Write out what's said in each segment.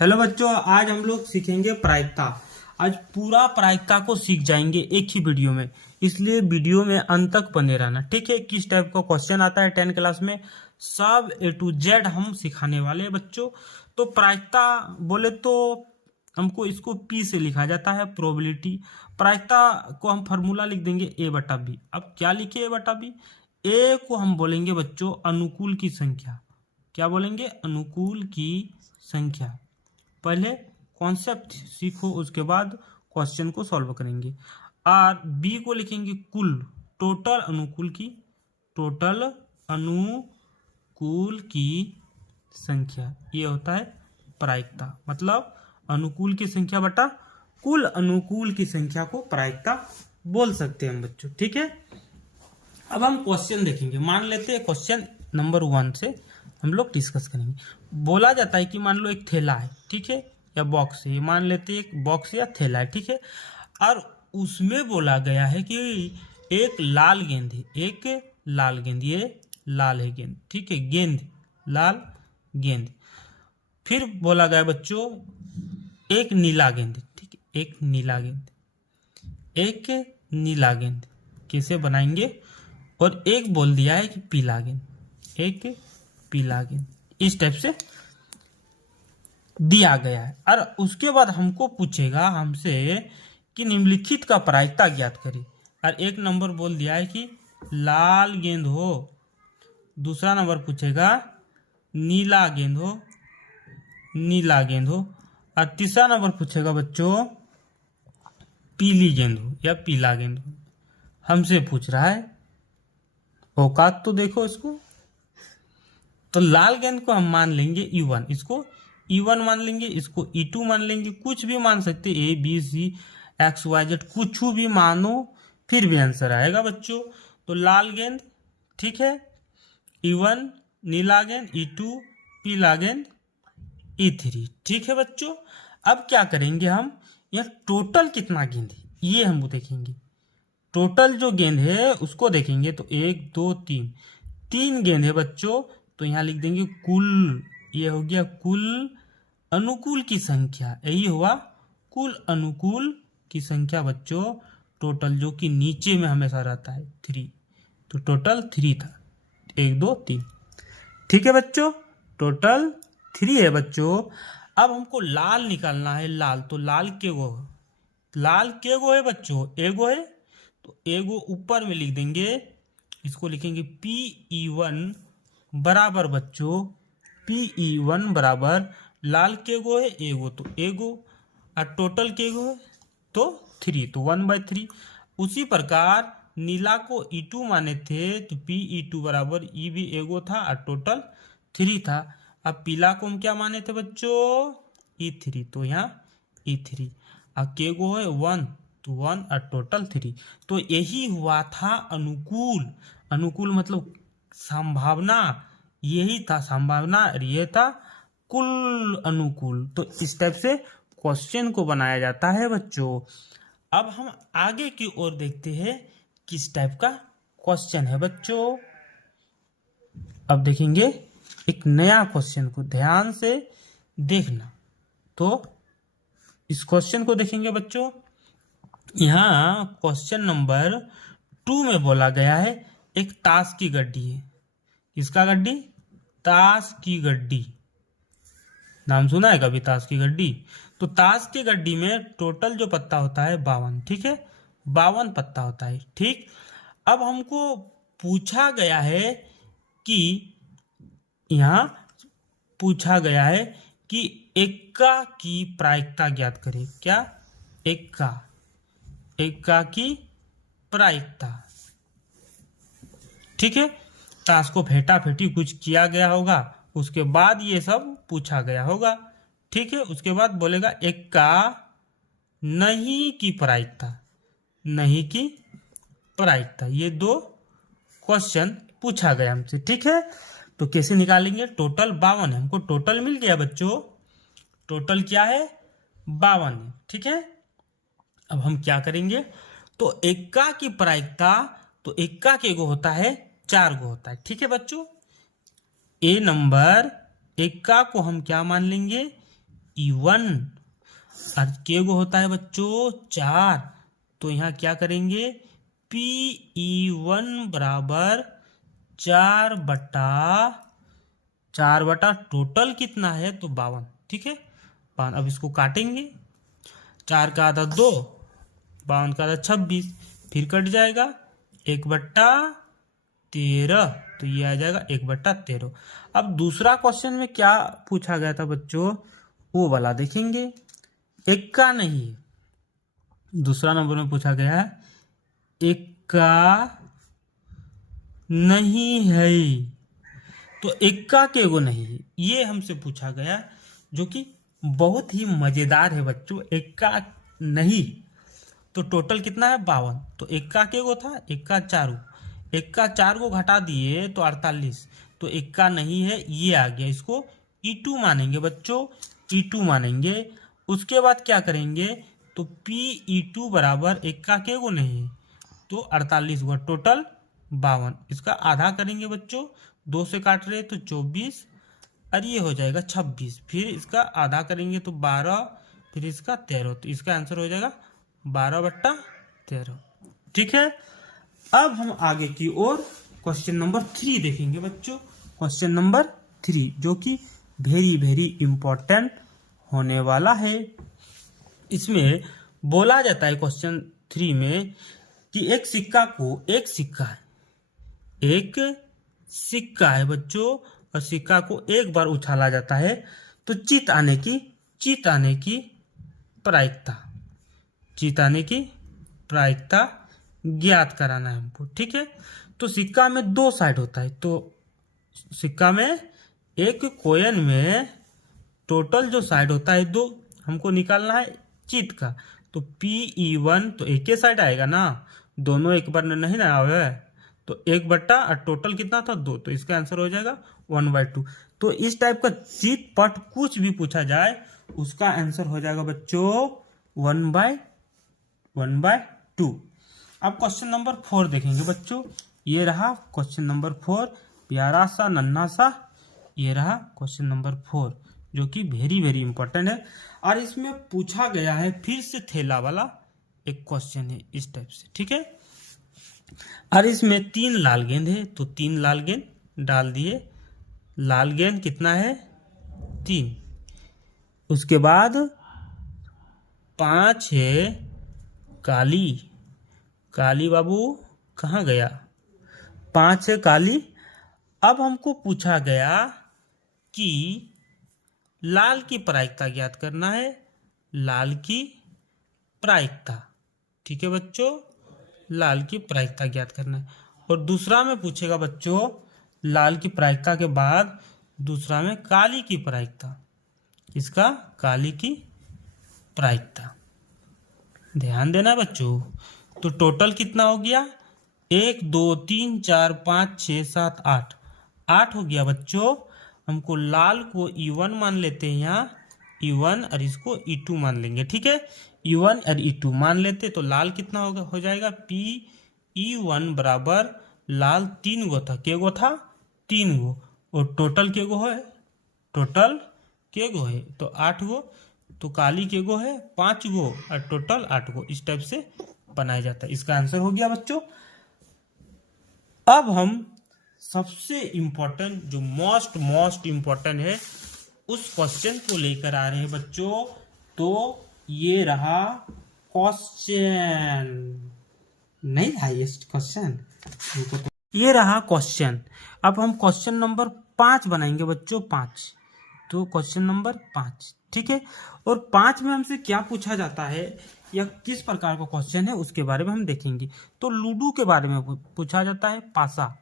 Hello बच्चों, आज हम लोग सीखेंगे प्रायिकता। आज पूरा प्रायिकता को सीख जाएंगे एक ही वीडियो में, इसलिए वीडियो में अंत तक बने रहना। ठीक है, किस टाइप का क्वेश्चन आता है 10 क्लास में सब A to Z हम सिखाने वाले हैं बच्चों। तो प्रायिकता बोले तो हमको इसको P से लिखा जाता है, प्रोबेबिलिटी। प्रायिकता को हम फॉर्मूला लिख देंगे A/B। अब क्या लिखे A/B? A को हम बोलेंगे बच्चों अनुकूल की संख्या। क्या बोलेंगे? अनुकूल की संख्या। पहले कॉन्सेप्ट सीखो, उसके बाद क्वेश्चन को सॉल्व करेंगे। और बी को लिखेंगे कुल, टोटल अनुकूल की संख्या। ये होता है प्रायिकता, मतलब अनुकूल की संख्या बटा कुल अनुकूल की संख्या को प्रायिकता बोल सकते हैं हम बच्चों। ठीक है, अब हम क्वेश्चन देखेंगे। मान लेते हैं क्वेश्चन नंबर 1 से हम लोग डिस्कस करेंगे। बोला जाता है कि मान लो एक थैला है, ठीक है, या बॉक्स है। मान लेते हैं एक बॉक्स या थैला है, ठीक है, और उसमें बोला गया है कि एक लाल गेंद है, एक लाल गेंद, ये लाल है गेंद, ठीक है, गेंद, लाल गेंद। फिर बोला गया बच्चों एक नीला गेंद, ठीक है, एक नीला गेंद, एक नीला गेंद कैसे बनाएंगे। और एक बोल दिया है कि पीला गेंद, एक पीला गेंद, इस टाइप से दिया गया है। और उसके बाद हमको पूछेगा हमसे कि निम्नलिखित का प्रायिकता ज्ञात करें। और एक नंबर बोल दिया है कि लाल गेंद हो, दूसरा नंबर पूछेगा नीला गेंद हो, नीला गेंद हो, और तीसरा नंबर पूछेगा बच्चों पीली गेंद हो या पीला गेंद हो। हमसे पूछ रहा है, औकात तो देखो इसको। तो लाल गेंद को हम मान लेंगे E1, इसको E1 मान लेंगे, इसको E2 मान लेंगे, कुछ भी मान सकते, A B C XYZ कुछ भी मानो, फिर भी आंसर आएगा बच्चों। तो लाल गेंद, ठीक है, E1 नीला गेंद, E2 पीला गेंद, E3, ठीक है बच्चों। अब क्या करेंगे हम, यह टोटल कितना गेंद है ये हम देखेंगे। टोटल जो गेंद है उसको देखेंगे। तो 1 2 3 3 गेंद है बच्चों, तो यहाँ लिख देंगे कुल। ये हो गया कुल अनुकूल की संख्या, यही हुआ कुल अनुकूल की संख्या बच्चों। टोटल जो कि नीचे में हमेशा रहता है 3, तो टोटल 3 था, 1 2 3, ठीक है बच्चों, टोटल 3 है बच्चों। अब हमको लाल निकालना है, लाल। तो लाल के गो, लाल के गो है बच्चों, एगो है, तो एगो ऊपर में लिख देंगे, इसको लिखेंगे PE1 बराबर बच्चों, PE1 बराबर लाल के गो है एगो, तो एगो, और टोटल के गो है तो 3, तो 1/3। उसी प्रकार नीला को E2 माने थे, तो PE2 बराबर E भी एगो था और टोटल 3 था। अब पीला को हम क्या माने थे बच्चों, E3, तो यहाँ E3, और के गो है 1, तो 1 और टोटल 3। तो यही हुआ था अनुकूल। अनुकूल मतलब संभावना, यही था संभावना, और ये था कुल अनुकूल। तो इस टाइप से क्वेश्चन को बनाया जाता है बच्चों। अब हम आगे की ओर देखते हैं किस टाइप का क्वेश्चन है बच्चों। अब देखेंगे एक नया क्वेश्चन को, ध्यान से देखना। तो इस क्वेश्चन को देखेंगे बच्चों। यहाँ क्वेश्चन नंबर 2 में बोला गया है एक ताश की गड्डी है। किसका गड्डी? ताश की गड्डी। नाम सुना है कभी ताश की गड्डी? तो ताश की गड्डी में टोटल जो पत्ता होता है 52, ठीक है, 52 पत्ता होता है, ठीक। अब हमको पूछा गया है कि, यहाँ पूछा गया है कि एक्का की प्रायिकता ज्ञात करें। क्या? एक्का की प्रायिकता, ठीक है। ताश को फेंटा फेंटी कुछ किया गया होगा, उसके बाद ये सब पूछा गया होगा, ठीक है। उसके बाद बोलेगा एक्का नहीं की प्रायिकता, नहीं की प्रायिकता। ये 2 क्वेश्चन पूछा गया हमसे, ठीक है। तो कैसे निकालेंगे? टोटल 52 है, हमको टोटल मिल गया बच्चों। टोटल क्या है? 52 है, ठीक है। अब हम क्या करेंगे? तो एक्का की प्रायिकता, तो एक्का के गो होता है 4 गो होता है, ठीक है बच्चों। ए नंबर एक्का को हम क्या मान लेंगे? E1 और के गो होता है बच्चों 4, तो यहाँ क्या करेंगे PE1 बराबर 4 बटा टोटल कितना है तो 52, ठीक है 52। अब इसको काटेंगे, 4 का आधा 2, 52 का आधा 26, फिर कट जाएगा 1/13, तो ये आ जाएगा 1/13। अब दूसरा क्वेश्चन में क्या पूछा गया था बच्चों वो वाला देखेंगे। इक्का नहीं है, दूसरा नंबर में पूछा गया है इक्का नहीं है, तो इक्का के गो नहीं है ये हमसे पूछा गया, जो कि बहुत ही मजेदार है बच्चों। इक्का नहीं तो टोटल कितना है 52, तो इक्का के गो था इक्का 4 को घटा दिए तो 48, तो इक्का नहीं है ये आ गया, इसको E2 मानेंगे बच्चों, E2 मानेंगे। उसके बाद क्या करेंगे तो PE2 बराबर इक्का के गो नहीं तो 48 हुआ, टोटल 52, इसका आधा करेंगे बच्चों, 2 से काट रहे तो 24 और ये हो जाएगा 26, फिर इसका आधा करेंगे तो 12, फिर इसका 13, तो इसका आंसर हो जाएगा 12/13, ठीक है। अब हम आगे की ओर क्वेश्चन नंबर 3 देखेंगे बच्चों। क्वेश्चन नंबर 3 जो कि वेरी वेरी इंपॉर्टेंट होने वाला है। इसमें बोला जाता है क्वेश्चन 3 में कि एक सिक्का है बच्चों, और सिक्का को एक बार उछाला जाता है तो जीत आने की प्रायिकता ज्ञात कराना है हमको, ठीक है। तो सिक्का में 2 साइड होता है, तो सिक्का में एक कॉइन में टोटल जो साइड होता है 2, हमको निकालना है जीत का। तो PE1 तो एक ही साइड आएगा ना, दोनों एक बार नहीं ना आवे, तो 1 और टोटल कितना था 2, तो इसका आंसर हो जाएगा 1/2। तो इस टाइप का जीत पट कुछ भी पूछा जाए उसका आंसर हो जाएगा बच्चों 1/2। अब क्वेश्चन नंबर 4 देखेंगे बच्चों। ये रहा क्वेश्चन नंबर 4, प्यारा सा नन्हा सा, ये रहा क्वेश्चन नंबर 4 जो कि वेरी वेरी इंपॉर्टेंट है। और इसमें पूछा गया है फिर से थैला वाला एक क्वेश्चन है इस टाइप से, ठीक है। और इसमें 3 लाल गेंद है, तो 3 लाल गेंद डाल दिए, लाल गेंद कितना है 3, उसके बाद 5 है काली बाबू कहाँ गया, 5 है काली। अब हमको पूछा गया कि लाल की प्रायिकता ज्ञात करना है, लाल की प्रायिकता, ठीक है बच्चों, लाल की प्रायिकता ज्ञात करना है। और दूसरा में पूछेगा बच्चों लाल की प्रायिकता के बाद दूसरा में काली की प्रायिकता, इसका काली की प्रायिकता, ध्यान देना बच्चों। तो टोटल कितना हो गया 1 2 3 4 5 6 7 8 हो गया बच्चों। हमको लाल को E1 मान लेते हैं यहाँ, E1 और इसको E2 मान लेंगे, ठीक है। E1 और E2 मान लेते तो लाल कितना हो जाएगा PE1 बराबर लाल 3 गो था, के गो था 3 गो, और टोटल के गो है तो 8 गो, तो काली के गो है 5 गो और टोटल 8 गो, इस टाइप से बनाया जाता है। इसका आंसर हो गया बच्चों। अब हम सबसे इम्पोर्टेंट जो मोस्ट इम्पोर्टेंट है उस क्वेश्चन को लेकर आ रहे हैं बच्चों। तो ये रहा क्वेश्चन, नहीं हाईएस्ट क्वेश्चन, ये रहा क्वेश्चन। अब हम क्वेश्चन नंबर 5 बनाएंगे बच्चों, 5, तो क्वेश्चन नंबर 5, ठीक है। और 5 में हमसे क्या पूछा जाता है या किस प्रकार का क्वेश्चन है उसके बारे में हम देखेंगे। तो लूडो के बारे में पूछा जाता है, पासा,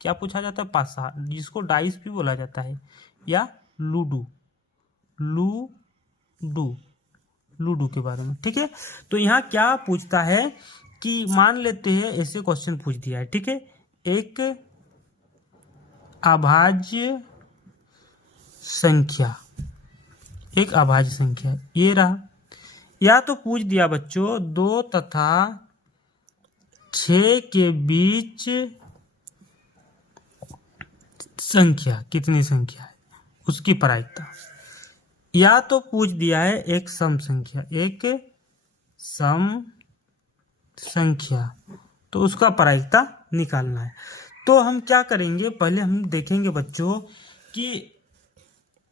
क्या पूछा जाता है पासा, जिसको डाइस भी बोला जाता है, या लूडो के बारे में, ठीक है। तो यहाँ क्या पूछता है कि मान लेते हैं ऐसे क्वेश्चन पूछ दिया है, ठीक है। एक अभाज्य संख्या ये रहा, या तो पूछ दिया बच्चों 2 तथा 6 के बीच संख्या कितनी संख्या है उसकी प्रायिकता, या तो पूछ दिया है एक सम संख्या, एक सम संख्या, तो उसका प्रायिकता निकालना है। तो हम क्या करेंगे, पहले हम देखेंगे बच्चों कि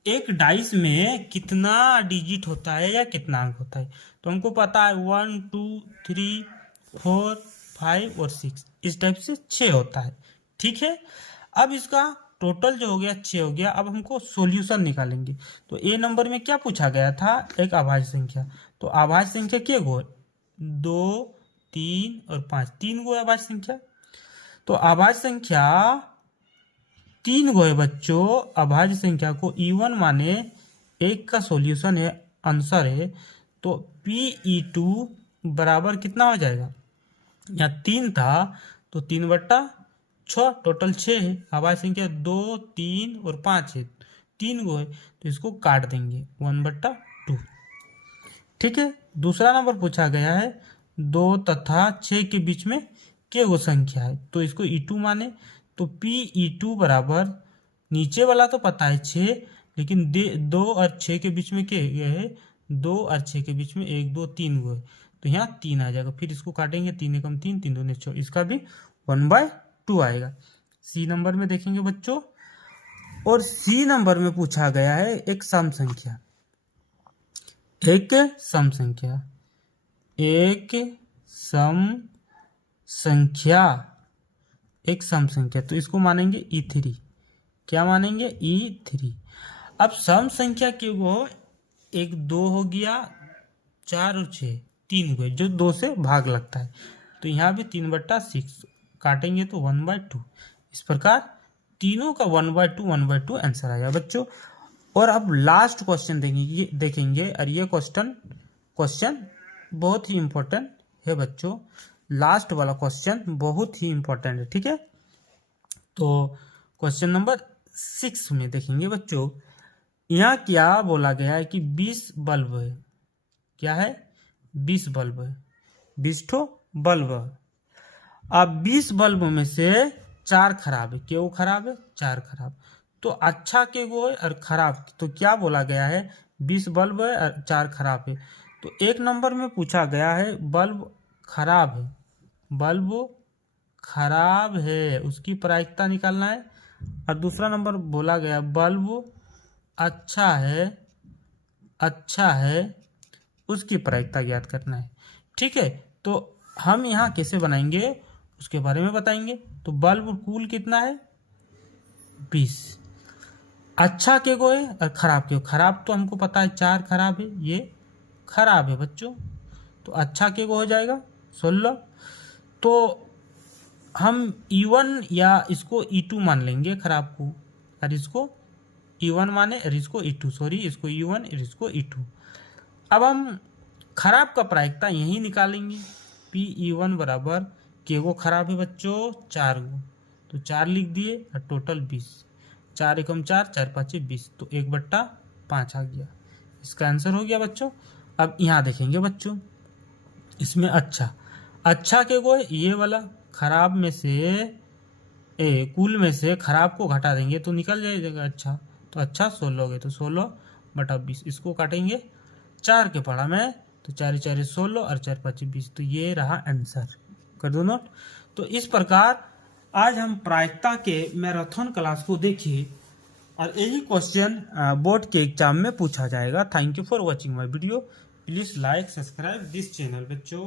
एक डाइस में कितना डिजिट होता है या कितना अंक होता है। तो हमको पता है 1 2 3 4 5 और 6, इस टाइप से 6 होता है। ठीक है, अब इसका टोटल जो हो गया 6 हो गया। अब हमको सॉल्यूशन निकालेंगे। तो ए नंबर में क्या पूछा गया था, एक अभाज्य संख्या। तो अभाज्य संख्या के गो, 2 3 और 5, 3 गो अभाज्य संख्या। तो अभाज्य संख्या 3 गो है बच्चों। अभाज्य संख्या को इवन माने एक का सॉल्यूशन है, आंसर है। तो PE2 बराबर कितना हो जाएगा, यहाँ 3 था तो 3/6, टोटल 6 है। अभाज्य संख्या 2 3 और 5 है, 3 गो है, तो इसको काट देंगे 1/2। ठीक है, दूसरा नंबर पूछा गया है 2 तथा 6 के बीच में के गो संख्या है, तो इसको E2 माने। तो PE2 बराबर, नीचे वाला तो पता है 6, लेकिन 2 और 6 के बीच में क्या है, 2 और 6 के बीच में 1 2 3 गो है, तो यहाँ 3 आ जाएगा। फिर इसको काटेंगे, 3 एकम 3, 3 दूने 6, इसका भी 1/2 आएगा। सी नंबर में देखेंगे बच्चों, और सी नंबर में पूछा गया है एक सम संख्या, एक सम संख्या, एक सम संख्या, एक सम संख्या। तो इसको मानेंगे E3। क्या मानेंगे, E3। अब सम संख्या के वो एक 2 हो गया, 4 और 6, 3 गो जो 2 से भाग लगता है, तो यहाँ भी 3/6 काटेंगे तो 1/2। इस प्रकार तीनों का 1/2 आंसर आएगा बच्चों। और अब लास्ट क्वेश्चन देखेंगे, और ये क्वेश्चन बहुत ही इंपॉर्टेंट है बच्चों। लास्ट वाला क्वेश्चन बहुत ही इंपॉर्टेंट है। ठीक है, तो क्वेश्चन नंबर 6 में देखेंगे बच्चों, यहाँ क्या बोला गया है कि 20 बल्ब है। क्या है, 20 बल्ब है, 20 ठो बल्ब है। अब 20 बल्ब में से 4 खराब है। क्यों खराब है, 4 खराब। तो अच्छा के वो है और खराब, तो क्या बोला गया है, 20 बल्ब है और 4 खराब है। तो एक नंबर में पूछा गया है बल्ब खराब है, बल्ब खराब है, उसकी प्रायिकता निकालना है। और दूसरा नंबर बोला गया बल्ब अच्छा है, अच्छा है, उसकी प्रायिकता ज्ञात करना है। ठीक है, तो हम यहाँ कैसे बनाएंगे उसके बारे में बताएंगे। तो बल्ब कुल कितना है, 20। अच्छा के को है और खराब के, खराब तो हमको पता है 4 खराब है, ये खराब है बच्चों। तो अच्छा के को हो जाएगा 16। तो हम E1 या इसको E2 मान लेंगे खराब को, और इसको E1 माने, और इसको E2, सॉरी इसको E1 और इसको E2। अब हम खराब का प्रायिकता यही निकालेंगे। PE1 बराबर के गो खराब है बच्चों, 4 गो, तो 4 लिख दिए और टोटल 20। 4 एकम 4, 4 5 20, तो 1/5 आ गया। इसका आंसर हो गया बच्चों। अब यहाँ देखेंगे बच्चों, इसमें अच्छा के गो ये वाला, खराब में से कुल में से खराब को घटा देंगे तो निकल जाएगा अच्छा। तो अच्छा 16 हो गए, तो 16/20, इसको काटेंगे 4 के पढ़ा में, तो 4 4 16 और 4 5 20, तो ये रहा आंसर। कर दो नोट। तो इस प्रकार आज हम प्रायिकता के मैराथन क्लास को देखिए, और यही क्वेश्चन बोर्ड के एग्जाम में पूछा जाएगा। Thank you for watching my video. Please like subscribe this channel बच्चों।